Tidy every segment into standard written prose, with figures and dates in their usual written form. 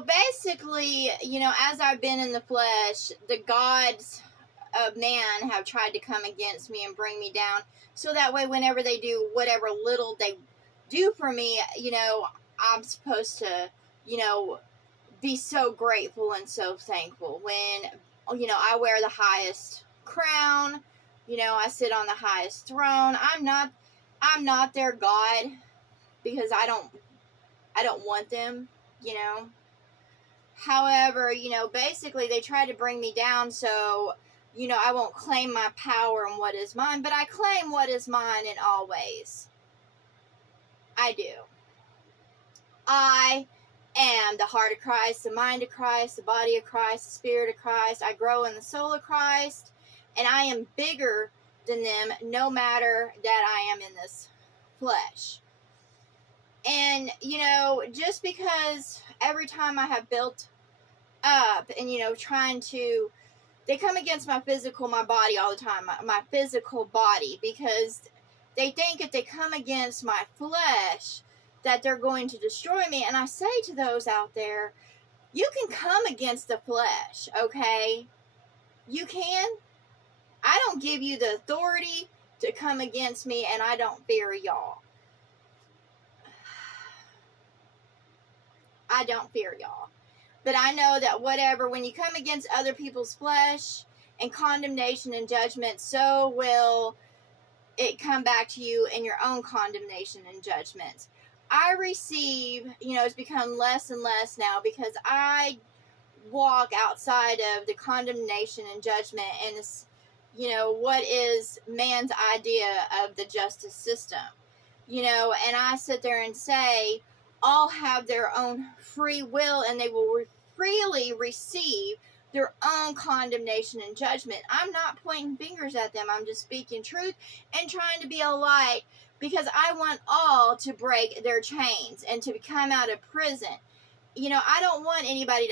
basically, as I've been in the flesh, the gods of man have tried to come against me and bring me down. So that way, whenever they do whatever little they do for me, I'm supposed to, be so grateful and so thankful when, I wear the highest crown, I sit on the highest throne. I'm not their God because I don't want them, However, basically they try to bring me down so, I won't claim my power and what is mine, but I claim what is mine in all ways. I do. I am the heart of Christ, the mind of Christ, the body of Christ, the spirit of Christ. I grow in the soul of Christ, and I am bigger than them no matter that I am in this flesh. And, just because every time I have built up and, they come against my body all the time, my physical body, because they think if they come against my flesh that they're going to destroy me. And I say to those out there, you can come against the flesh, okay? You can. I don't give you the authority to come against me, and I don't fear y'all. I don't fear y'all. But I know that when you come against other people's flesh and condemnation and judgment, so will it come back to you in your own condemnation and judgment. I receive, it's become less and less now because I walk outside of the condemnation and judgment and, what is man's idea of the justice system, and I sit there and say, all have their own free will and they will freely receive their own condemnation and judgment. I'm not pointing fingers at them. I'm just speaking truth and trying to be a light because I want all to break their chains and to come out of prison. I don't want anybody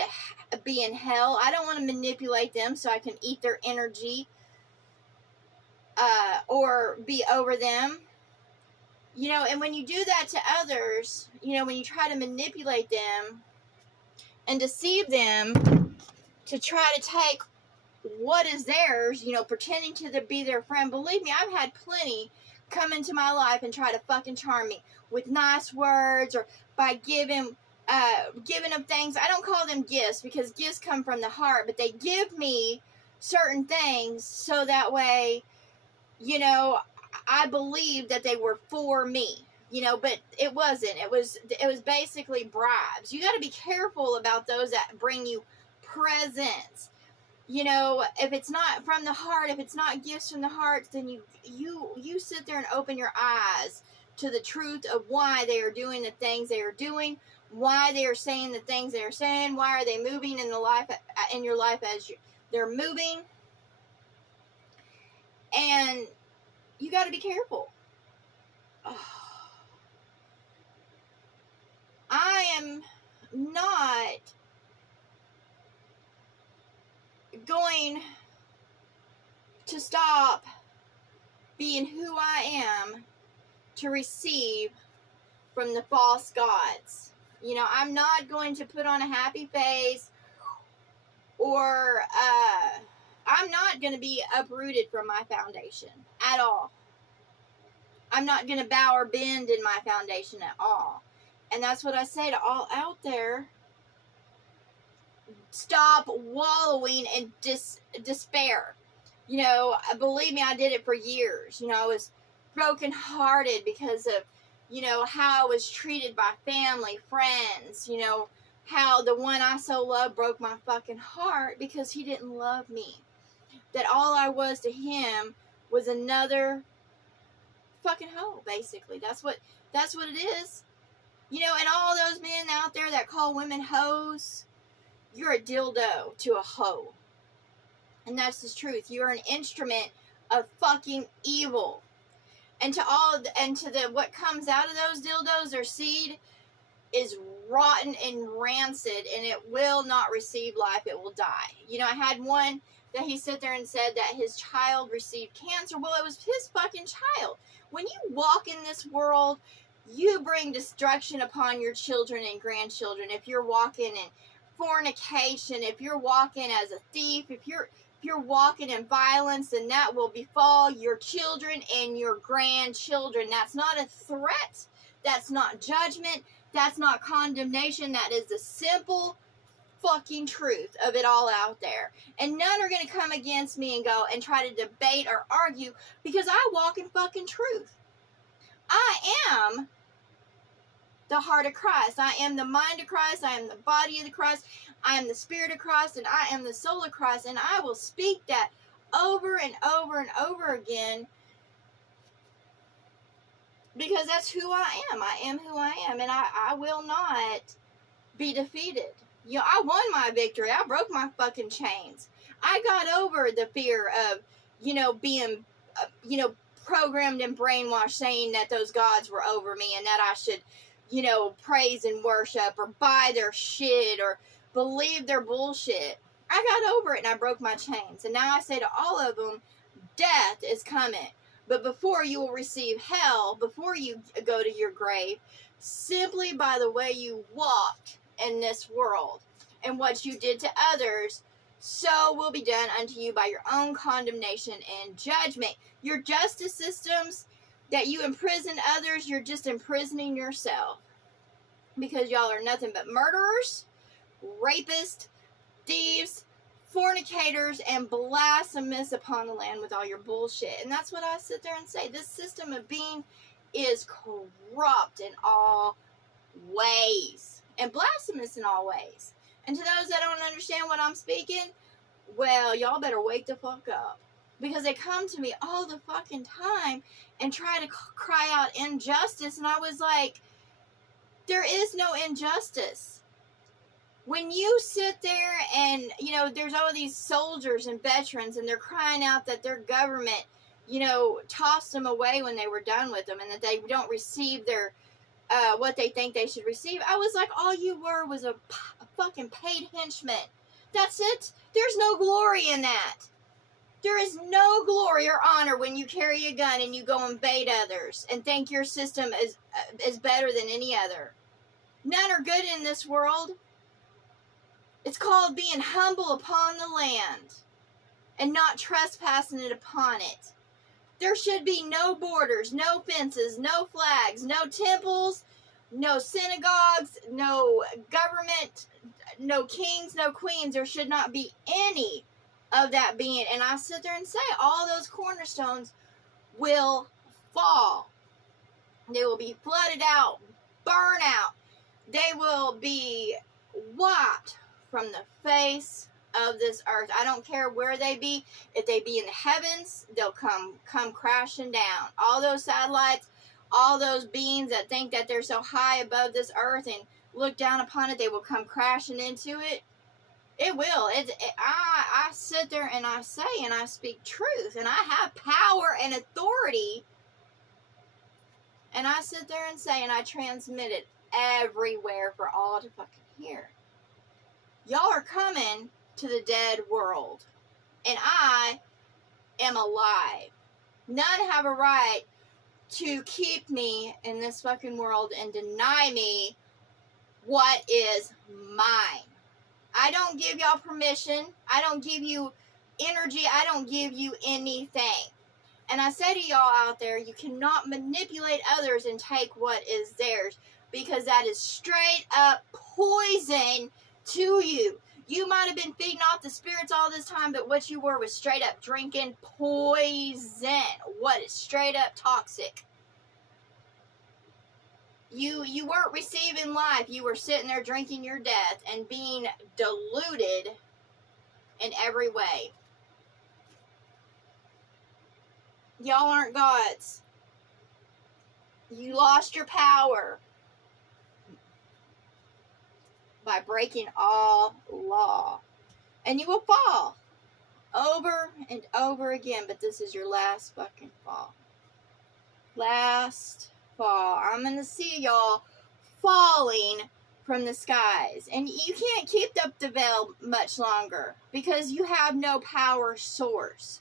to be in hell. I don't want to manipulate them so I can eat their energy or be over them. And when you do that to others, when you try to manipulate them and deceive them to try to take what is theirs, pretending to be their friend. Believe me, I've had plenty come into my life and try to fucking charm me with nice words or by giving them things. I don't call them gifts because gifts come from the heart, but they give me certain things so that way, I believe that they were for me, but it wasn't. It was basically bribes. You got to be careful about those that bring you presents. If it's not from the heart, if it's not gifts from the heart, then you sit there and open your eyes to the truth of why they are doing the things they are doing, why they are saying the things they are saying, why are they moving in your life as they're moving, and you got to be careful. I am not going to stop being who I am to receive from the false gods. I'm not going to put on a happy face or I'm not going to be uprooted from my foundation at all. I'm not going to bow or bend in my foundation at all. And that's what I say to all out there. Stop wallowing in despair. Believe me, I did it for years. I was brokenhearted because of, how I was treated by family, friends, how the one I so loved broke my fucking heart because he didn't love me. That all I was to him was another fucking hoe, basically. That's what it is. And all those men out there that call women hoes, you're a dildo to a hoe. And that's the truth. You're an instrument of fucking evil. And what comes out of those dildos, their seed is rotten and rancid, and it will not receive life. It will die. I had one that he sat there and said that his child received cancer. Well, it was his fucking child. When you walk in this world, you bring destruction upon your children and grandchildren. If you're walking in fornication, if you're walking as a thief, if you're walking in violence, then that will befall your children and your grandchildren. That's not a threat. That's not judgment. That's not condemnation. That is the simple fucking truth of it all out there. And none are going to come against me and go and try to debate or argue, because I walk in fucking truth. I am the heart of Christ. I am the mind of Christ. I am the body of the Christ. I am the spirit of Christ, and I am the soul of Christ. And I will speak that over and over and over again, because that's who I am. I am who I am, and I will not be defeated. You know, I won my victory. I broke my fucking chains. I got over the fear of, being, programmed and brainwashed, saying that those gods were over me and that I should, praise and worship or buy their shit or believe their bullshit. I got over it and I broke my chains. And now I say to all of them, death is coming. But before you will receive hell, before you go to your grave, simply by the way you walked in this world and what you did to others, so will be done unto you by your own condemnation and judgment. Your justice systems that you imprison others, you're just imprisoning yourself, because y'all are nothing but murderers, rapists, thieves, fornicators, and blasphemous upon the land with all your bullshit. And that's what I sit there and say. This system of being is corrupt in all ways and blasphemous in all ways. And to those that don't understand what I'm speaking, well, y'all better wake the fuck up, because they come to me all the fucking time and try to cry out injustice, and I was like, there is no injustice. When you sit there and, there's all these soldiers and veterans, and they're crying out that their government, tossed them away when they were done with them, and that they don't receive their, what they think they should receive. I was like, all you were was a fucking paid henchman. That's it. There's no glory in that. There is no glory or honor when you carry a gun and you go invade others and think your system is better than any other. None are good in this world. It's called being humble upon the land and not trespassing it upon it. There should be no borders, no fences, no flags, no temples, no synagogues, no government, no kings, no queens. There should not be any of that being. And I sit there and say, all those cornerstones will fall. They will be flooded out, burn out. They will be wiped from the face of this earth. I don't care where they be. If they be in the heavens, they'll come crashing down. All those satellites, all those beings that think that they're so high above this earth and look down upon it, they will come crashing into it. It will. I sit there and I say and I speak truth, and I have power and authority, and I sit there and say and I transmit it everywhere for all to fucking hear. Y'all are coming to the dead world, and I am alive. None have a right to keep me in this fucking world and deny me what is mine. I don't give y'all permission. I don't give you energy. I don't give you anything. And I say to y'all out there, you cannot manipulate others and take what is theirs, because that is straight up poison to you. You might have been feeding off the spirits all this time, but what you were was straight up drinking poison. What is straight up toxic? You weren't receiving life. You were sitting there drinking your death and being diluted in every way. Y'all aren't gods. You lost your power by breaking all law. And you will fall over and over again, but this is your last fucking fall. Last fall. I'm going to see y'all falling from the skies. And you can't keep up the veil much longer, because you have no power source.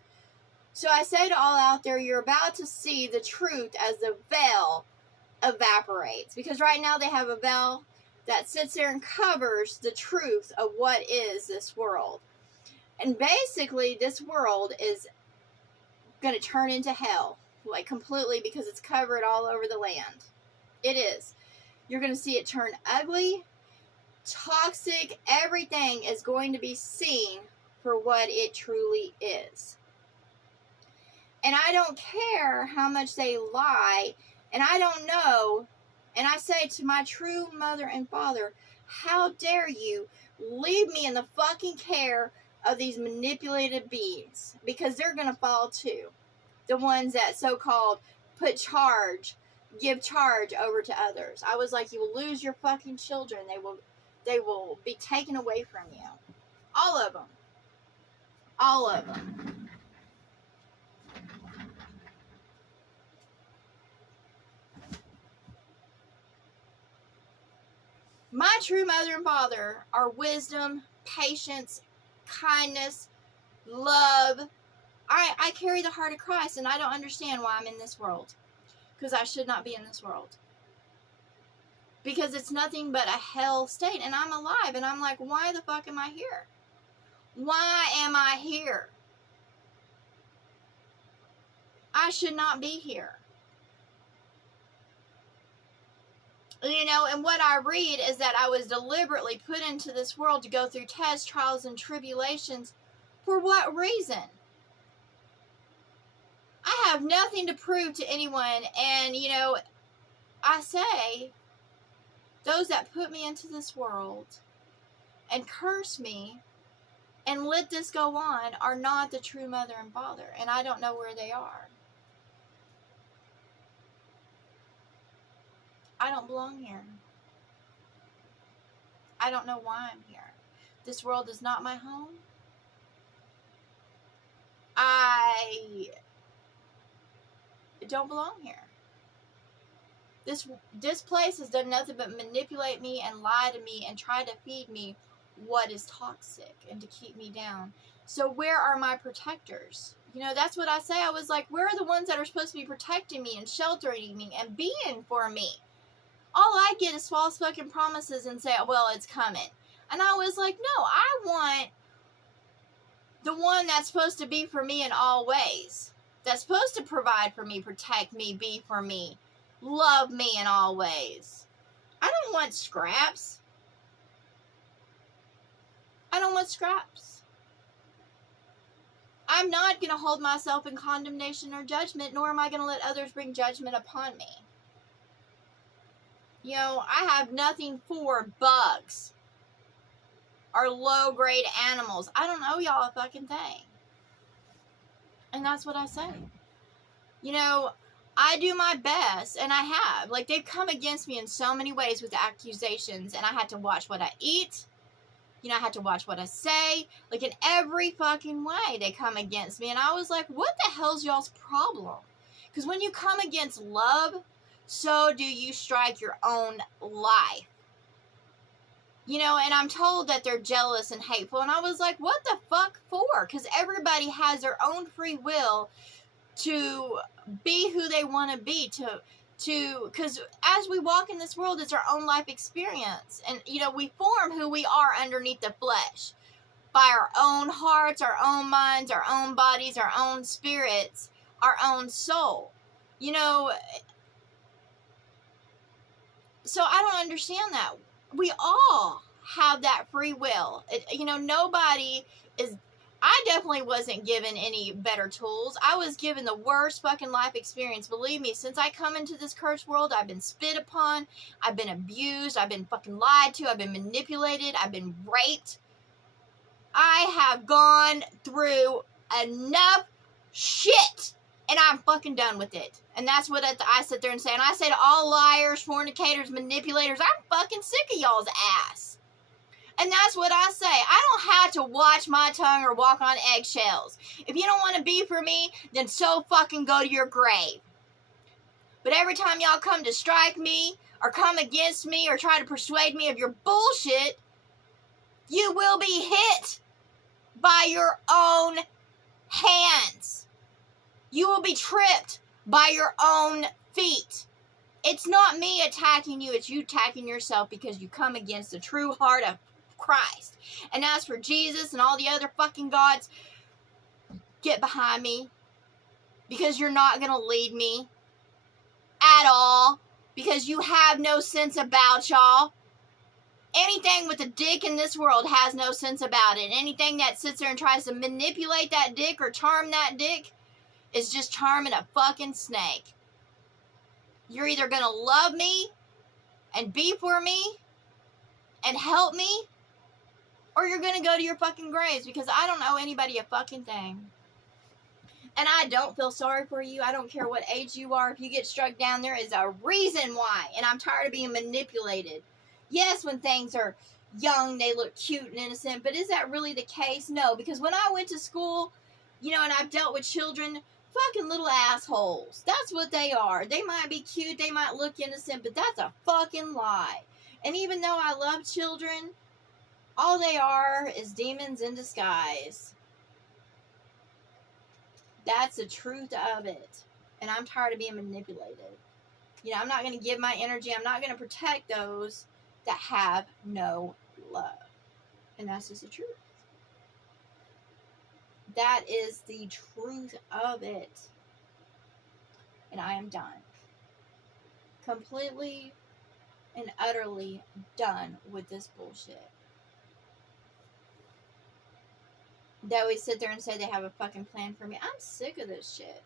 So I say to all out there, you're about to see the truth as the veil evaporates. Because right now they have a veil that sits there and covers the truth of what is this world. And basically, this world is going to turn into hell. Like, completely, because it's covered all over the land. It is. You're going to see it turn ugly, toxic. Everything is going to be seen for what it truly is. And I don't care how much they lie. And I don't know. And I say to my true mother and father, how dare you leave me in the fucking care of these manipulated beings? Because they're going to fall too. The ones that so-called give charge over to others. I was like, you will lose your fucking children. They will be taken away from you. All of them. All of them. My true mother and father are wisdom, patience, kindness, love. I carry the heart of Christ, and I don't understand why I'm in this world. Because I should not be in this world. Because it's nothing but a hell state, and I'm alive, and I'm like, why the fuck am I here? Why am I here? I should not be here. You know, and what I read is that I was deliberately put into this world to go through tests, trials, and tribulations. For what reason? I have nothing to prove to anyone, and, you know, I say, those that put me into this world and curse me and let this go on are not the true mother and father, and I don't know where they are. I don't belong here. I don't know why I'm here. This world is not my home. I don't belong here. This place has done nothing but manipulate me and lie to me and try to feed me what is toxic and to keep me down. So where are my protectors? You know, that's what I say. I was like, where are the ones that are supposed to be protecting me and sheltering me and being for me? All I get is false fucking promises and say, well, it's coming. And I was like, no, I want the one that's supposed to be for me in all ways. That's supposed to provide for me, protect me, be for me, love me in all ways. I don't want scraps. I don't want scraps. I'm not going to hold myself in condemnation or judgment, nor am I going to let others bring judgment upon me. You know, I have nothing for bugs or low-grade animals. I don't owe y'all a fucking thing. And that's what I say. You know, I do my best, and I have. Like, they've come against me in so many ways with accusations, and I had to watch what I eat. You know, I had to watch what I say. Like, in every fucking way, they come against me. And I was like, what the hell's y'all's problem? Because when you come against love, so do you strike your own life. You know, and I'm told that they're jealous and hateful. And I was like, what the fuck for? Because everybody has their own free will to be who they want to be. Because as we walk in this world, it's our own life experience. And, you know, we form who we are underneath the flesh. By our own hearts, our own minds, our own bodies, our own spirits, our own soul. You know, so I don't understand that. We all have that free will. You know, nobody is... I definitely wasn't given any better tools. I was given the worst fucking life experience. Believe me, since I come into this cursed world, I've been spit upon. I've been abused. I've been fucking lied to. I've been manipulated. I've been raped. I have gone through enough shit. And I'm fucking done with it. And that's what I sit there and say. And I say to all liars, fornicators, manipulators, I'm fucking sick of y'all's ass. And that's what I say. I don't have to watch my tongue or walk on eggshells. If you don't want to be for me, then so fucking go to your grave. But every time y'all come to strike me, or come against me, or try to persuade me of your bullshit, you will be hit by your own hands. You will be tripped by your own feet. It's not me attacking you, it's you attacking yourself because you come against the true heart of Christ. And as for Jesus and all the other fucking gods, get behind me. Because you're not going to lead me at all. Because you have no sense about y'all. Anything with a dick in this world has no sense about it. Anything that sits there and tries to manipulate that dick or charm that dick is just charming a fucking snake. You're either going to love me and be for me and help me, or you're going to go to your fucking graves, because I don't owe anybody a fucking thing. And I don't feel sorry for you. I don't care what age you are. If you get struck down, there is a reason why. And I'm tired of being manipulated. Yes, when things are young, they look cute and innocent. But is that really the case? No. Because when I went to school, you know, and I've dealt with children, fucking little assholes. That's what they are. They might be cute. They might look innocent. But that's a fucking lie. And even though I love children, all they are is demons in disguise. That's the truth of it. And I'm tired of being manipulated. You know, I'm not going to give my energy. I'm not going to protect those that have no love. And that's just the truth. That is the truth of it. And I am done. Completely and utterly done with this bullshit. They always sit there and say they have a fucking plan for me. I'm sick of this shit.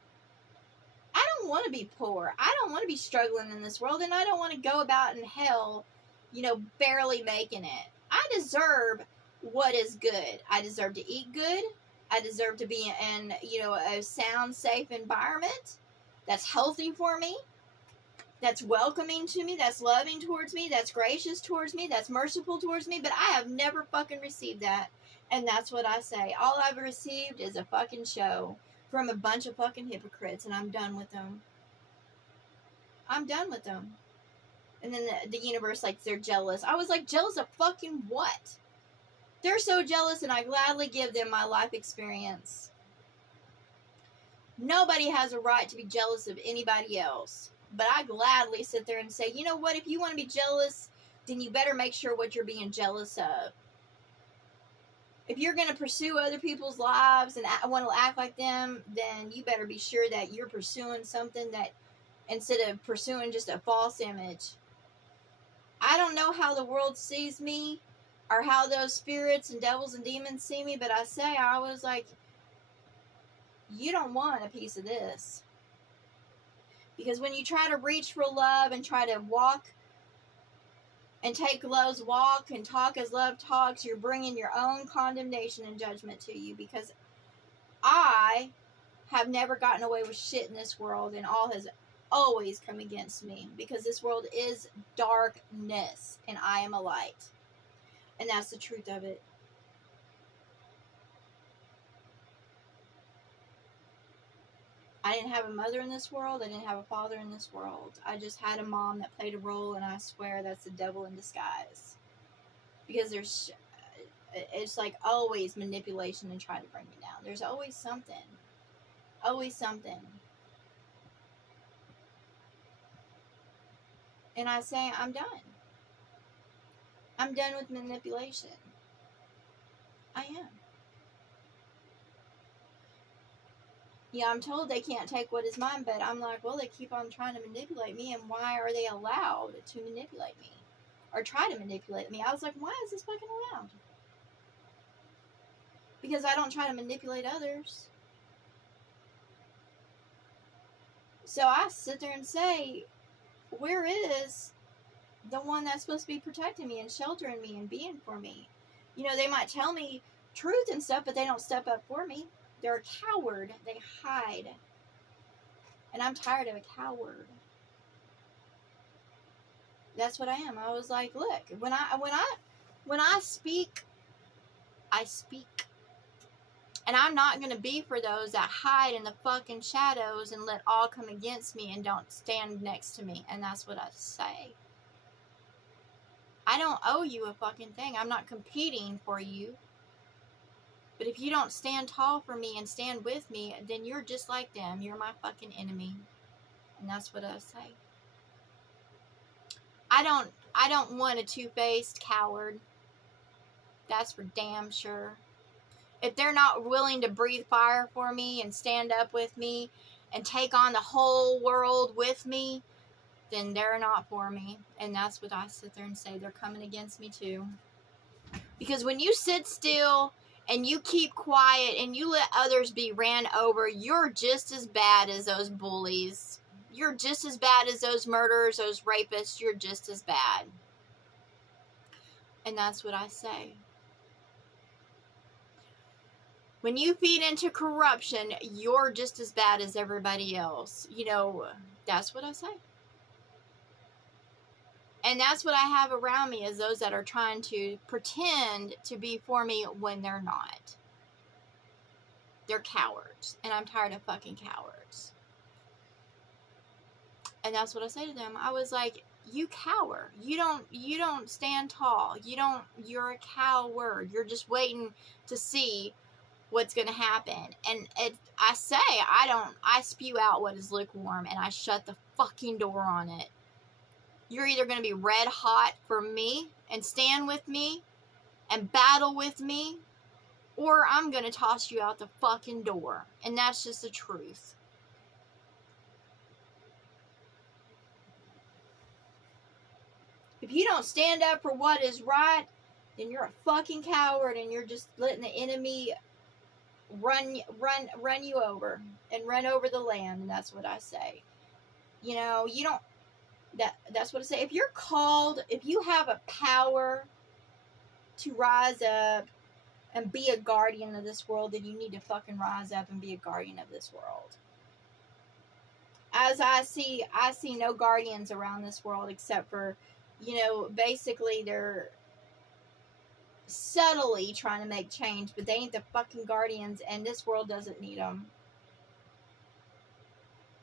I don't want to be poor. I don't want to be struggling in this world. And I don't want to go about in hell, you know, barely making it. I deserve what is good. I deserve to eat good. I deserve to be in, you know, a sound, safe environment that's healthy for me, that's welcoming to me, that's loving towards me, that's gracious towards me, that's merciful towards me. But I have never fucking received that. And that's what I say. All I've received is a fucking show from a bunch of fucking hypocrites, and I'm done with them. I'm done with them. And then the universe, like, they're jealous. I was like, jealous of fucking what? They're so jealous, and I gladly give them my life experience. Nobody has a right to be jealous of anybody else. But I gladly sit there and say, you know what? If you want to be jealous, then you better make sure what you're being jealous of. If you're going to pursue other people's lives and want to act like them, then you better be sure that you're pursuing something that, instead of pursuing just a false image. I don't know how the world sees me or how those spirits and devils and demons see me, but I was like, you don't want a piece of this. Because when you try to reach for love and try to walk and take love's walk and talk as love talks, you're bringing your own condemnation and judgment to you. Because I have never gotten away with shit in this world, and all has always come against me. Because this world is darkness, and I am a light. And that's the truth of it. I didn't have a mother in this world. I didn't have a father in this world. I just had a mom that played a role, and I swear that's the devil in disguise. Because it's like always manipulation and trying to bring me down. There's always something. Always something. And I say, I'm done. I'm done with manipulation. I am. Yeah, I'm told they can't take what is mine, but I'm like, well, they keep on trying to manipulate me, and why are they allowed to manipulate me? Or try to manipulate me? I was like, why is this fucking allowed? Because I don't try to manipulate others. So I sit there and say, where is the one that's supposed to be protecting me and sheltering me and being for me? You know, they might tell me truth and stuff, but they don't step up for me. They're a coward. They hide. And I'm tired of a coward. That's what I am. I was like, look, when I speak, I speak. And I'm not going to be for those that hide in the fucking shadows and let all come against me and don't stand next to me. And that's what I say. I don't owe you a fucking thing. I'm not competing for you. But if you don't stand tall for me and stand with me, then you're just like them. You're my fucking enemy. And that's what I say. I don't want a two-faced coward. That's for damn sure. If they're not willing to breathe fire for me and stand up with me and take on the whole world with me, then they're not for me. And that's what I sit there and say. They're coming against me too. Because when you sit still and you keep quiet and you let others be ran over, you're just as bad as those bullies. You're just as bad as those murderers, those rapists. You're just as bad. And that's what I say. When you feed into corruption, you're just as bad as everybody else. You know, that's what I say. And that's what I have around me, is those that are trying to pretend to be for me when they're not. They're cowards. And I'm tired of fucking cowards. And that's what I say to them. I was like, you cower. You don't stand tall. You're a coward. You're just waiting to see what's going to happen. And I spew out what is lukewarm, and I shut the fucking door on it. You're either going to be red hot for me and stand with me and battle with me, or I'm going to toss you out the fucking door. And that's just the truth. If you don't stand up for what is right, then you're a fucking coward, and you're just letting the enemy run you over and run over the land. And that's what I say. You know, you don't, that's what I say. If you're called, if you have a power to rise up and be a guardian of this world, then you need to fucking rise up and be a guardian of this world. As I see no guardians around this world, except for, you know, basically they're subtly trying to make change, but they ain't the fucking guardians, and this world doesn't need them.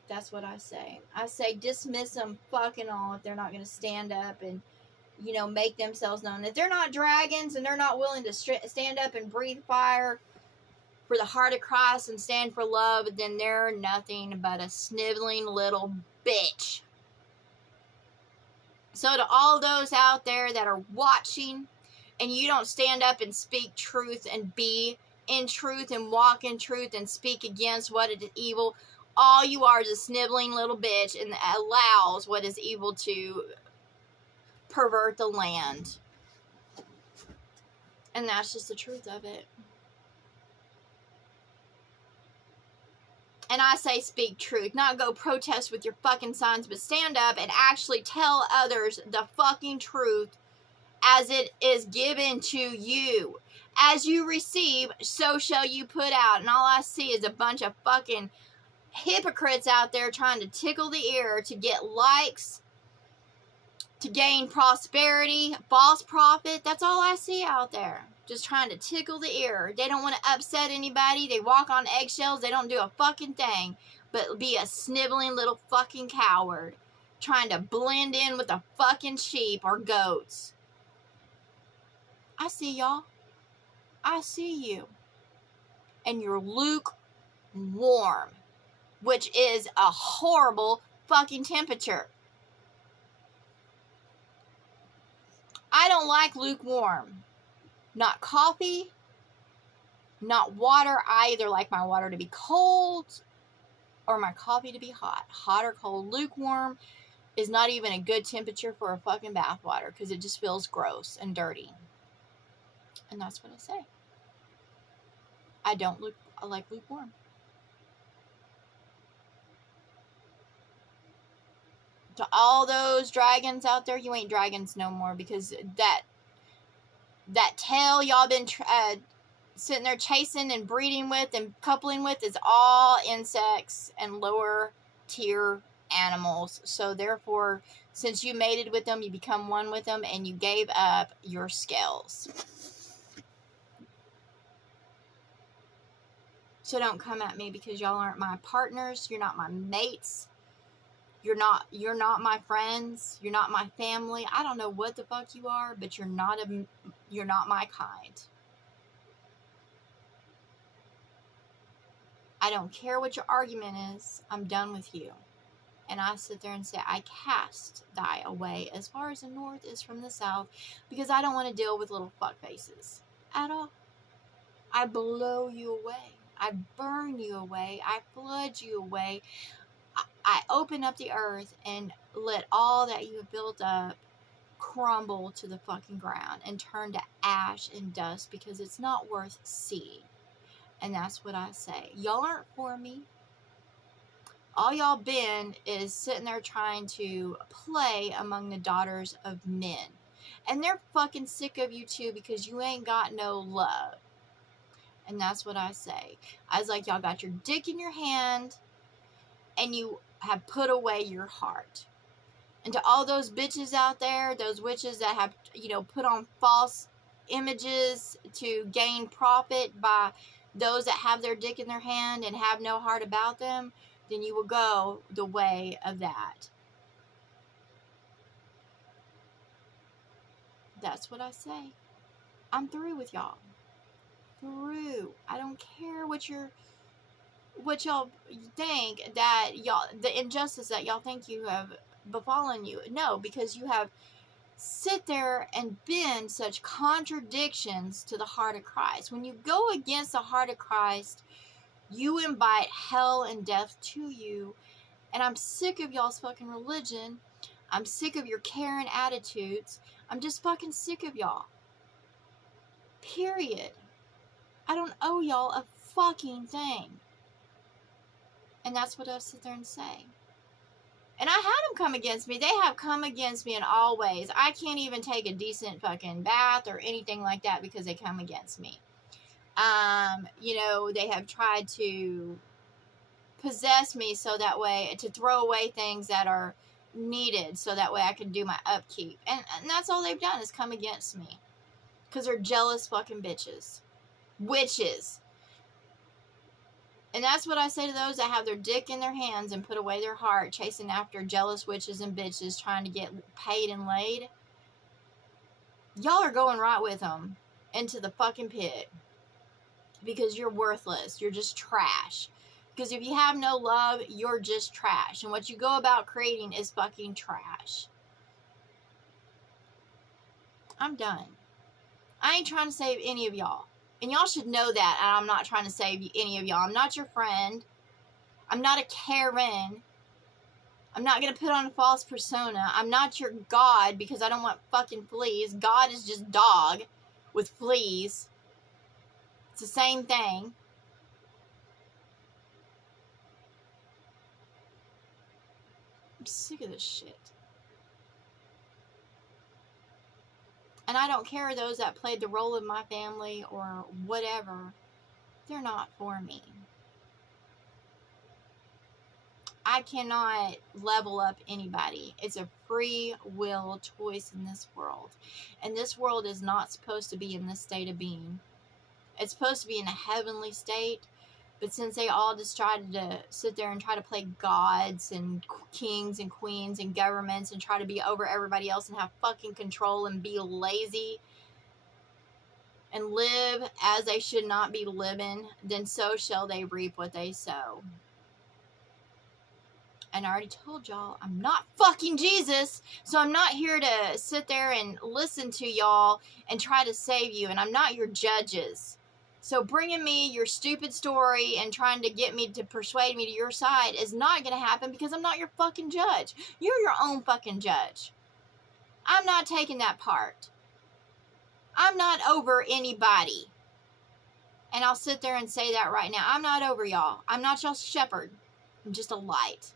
That's what I say. I say dismiss them fucking all if they're not going to stand up and, you know, make themselves known. If they're not dragons and they're not willing to stand up and breathe fire for the heart of Christ and stand for love, then they're nothing but a sniveling little bitch. So to all those out there that are watching, and you don't stand up and speak truth and be in truth and walk in truth and speak against what is evil, all you are is a sniveling little bitch and allows what is evil to pervert the land. And that's just the truth of it. And I say speak truth, not go protest with your fucking signs, but stand up and actually tell others the fucking truth as it is given to you. As you receive, so shall you put out. And all I see is a bunch of fucking hypocrites out there trying to tickle the ear to get likes, to gain prosperity, false prophet. That's all I see out there. Just trying to tickle the ear. They don't want to upset anybody. They walk on eggshells. They don't do a fucking thing but be a sniveling little fucking coward trying to blend in with the fucking sheep or goats. I see y'all. I see you. And you're lukewarm, which is a horrible fucking temperature. I don't like lukewarm. Not coffee, not water. I either like my water to be cold or my coffee to be hot. Hot or cold. Lukewarm is not even a good temperature for a fucking bath water because it just feels gross and dirty. And that's what I say. I like lukewarm. To all those dragons out there, you ain't dragons no more, because that tail y'all been sitting there chasing and breeding with and coupling with is all insects and lower tier animals. So therefore, since you mated with them, you become one with them and you gave up your scales. So don't come at me, because y'all aren't my partners. You're not my mates. You're not my friends. You're not my family. I don't know what the fuck you are, but you're not my kind. I don't care what your argument is. I'm done with you. And I sit there and say, I cast thy away as far as the north is from the south, because I don't want to deal with little fuck faces at all. I blow you away. I burn you away. I flood you away. I open up the earth and let all that you have built up crumble to the fucking ground and turn to ash and dust, because it's not worth seeing. And that's what I say. Y'all aren't for me. All y'all been is sitting there trying to play among the daughters of men. And they're fucking sick of you too, because you ain't got no love. And that's what I say. I was like, y'all got your dick in your hand and you have put away your heart. And to all those bitches out there, those witches that have, put on false images to gain profit by those that have their dick in their hand and have no heart about them, then you will go the way of that. That's what I say. I'm through with y'all. Through. I don't care what y'all think that the injustice that y'all think you have befallen you. No, because you have sit there and been such contradictions to the heart of Christ. When you go against the heart of Christ, you invite hell and death to you. And I'm sick of y'all's fucking religion. I'm sick of your Karen attitudes. I'm just fucking sick of y'all. Period. I don't owe y'all a fucking thing. And that's what I sit there and say. And I had them come against me. They have come against me in all ways. I can't even take a decent fucking bath or anything like that because they come against me. They have tried to possess me so that way, to throw away things that are needed so that way I can do my upkeep. And that's all they've done is come against me. Because they're jealous fucking bitches. Witches. And that's what I say to those that have their dick in their hands and put away their heart, chasing after jealous witches and bitches trying to get paid and laid. Y'all are going right with them into the fucking pit. Because you're worthless. You're just trash. Because if you have no love, you're just trash. And what you go about creating is fucking trash. I'm done. I ain't trying to save any of y'all. And y'all should know that. And I'm not trying to save any of y'all. I'm not your friend. I'm not a Karen. I'm not going to put on a false persona. I'm not your God because I don't want fucking fleas. God is just dog with fleas. It's the same thing. I'm sick of this shit. And I don't care those that played the role of my family or whatever. They're not for me. I cannot level up anybody. It's a free will choice in this world. And this world is not supposed to be in this state of being. It's supposed to be in a heavenly state. But since they all just tried to sit there and try to play gods and kings and queens and governments and try to be over everybody else and have fucking control and be lazy and live as they should not be living, then so shall they reap what they sow. And I already told y'all, I'm not fucking Jesus, so I'm not here to sit there and listen to y'all and try to save you, and I'm not your judges. So bringing me your stupid story and trying to get me to persuade me to your side is not going to happen because I'm not your fucking judge. You're your own fucking judge. I'm not taking that part. I'm not over anybody. And I'll sit there and say that right now. I'm not over y'all. I'm not y'all's shepherd. I'm just a light.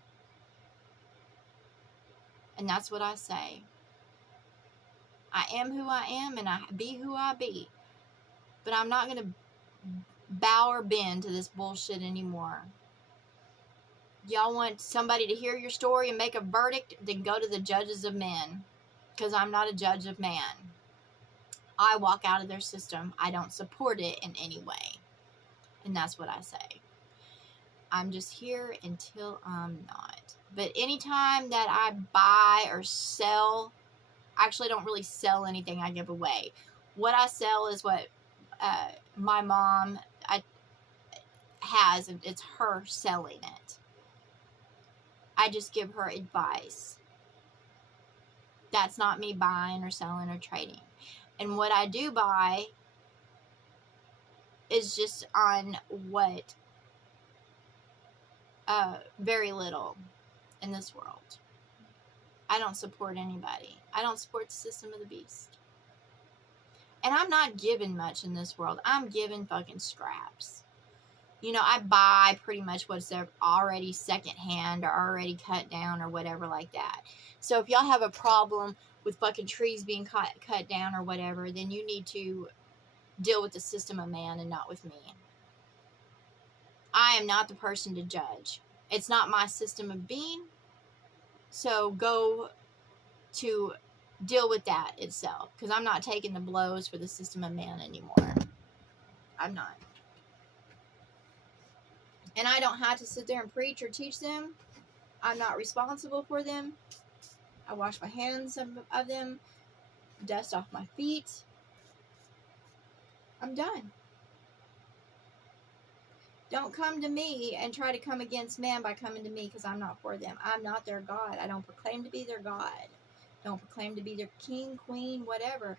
And that's what I say. I am who I am and I be who I be. But I'm not going to bow or bend to this bullshit anymore. Y'all want somebody to hear your story and make a verdict? Then go to the judges of men. Because I'm not a judge of man. I walk out of their system. I don't support it in any way. And that's what I say. I'm just here until I'm not. But anytime that I buy or sell, actually I don't really sell anything I give away. What I sell is what my mom has, and it's her selling it. I just give her advice. That's not me buying or selling or trading. And what I do buy is just on what, very little in this world. I don't support anybody. I don't support the system of the beast. And I'm not given much in this world. I'm given fucking scraps. You know, I buy pretty much what's already secondhand or already cut down or whatever like that. So if y'all have a problem with fucking trees being cut down or whatever, then you need to deal with the system of man and not with me. I am not the person to judge. It's not my system of being. So go to deal with that itself. Because I'm not taking the blows for the system of man anymore. I'm not. And I don't have to sit there and preach or teach them. I'm not responsible for them. I wash my hands of them. Dust off my feet. I'm done. Don't come to me and try to come against man by coming to me, because I'm not for them. I'm not their God. I don't proclaim to be their God. Don't proclaim to be their king, queen, whatever.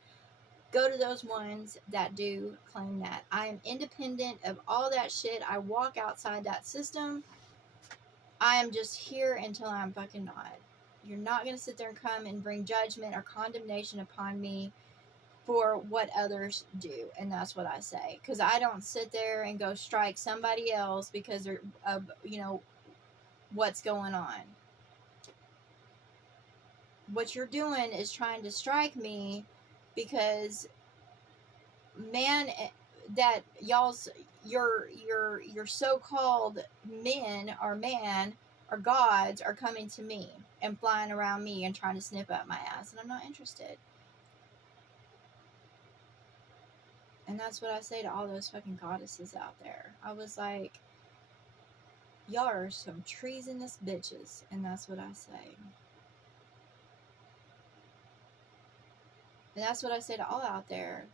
Go to those ones that do claim that. I am independent of all that shit. I walk outside that system. I am just here until I'm fucking not. You're not going to sit there and come and bring judgment or condemnation upon me for what others do. And that's what I say. Because I don't sit there and go strike somebody else because they're, you know, what's going on. What you're doing is trying to strike me because man, that y'all's, your so-called men or man or gods are coming to me and flying around me and trying to snip up my ass, and I'm not interested. And that's what I say to all those fucking goddesses out there. I was like, y'all are some treasonous bitches, and that's what I say. And that's what I say to all out there.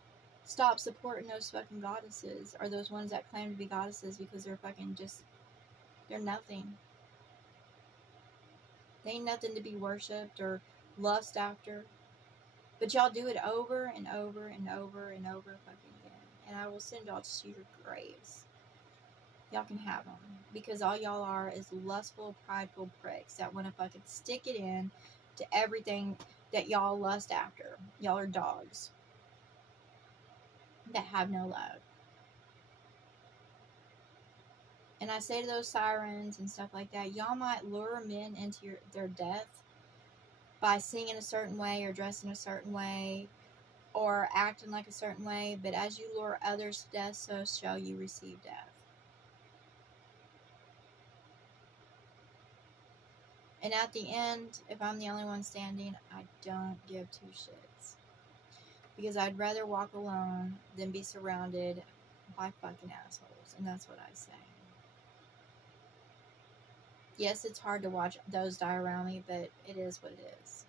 Stop supporting those fucking goddesses, or those ones that claim to be goddesses, because they're fucking just, they're nothing. They ain't nothing to be worshipped or lust after. But y'all do it over and over and over and over fucking again. And I will send y'all to your graves. Y'all can have them. Because all y'all are is lustful, prideful pricks that want to fucking stick it in to everything that y'all lust after. Y'all are dogs that have no love. And I say to those sirens and stuff like that, y'all might lure men into their death by singing a certain way or dressing a certain way or acting like a certain way, but as you lure others to death, so shall you receive death. And at the end, if I'm the only one standing, I don't give two shits. Because I'd rather walk alone than be surrounded by fucking assholes. And that's what I say. Yes, it's hard to watch those die around me, but it is what it is.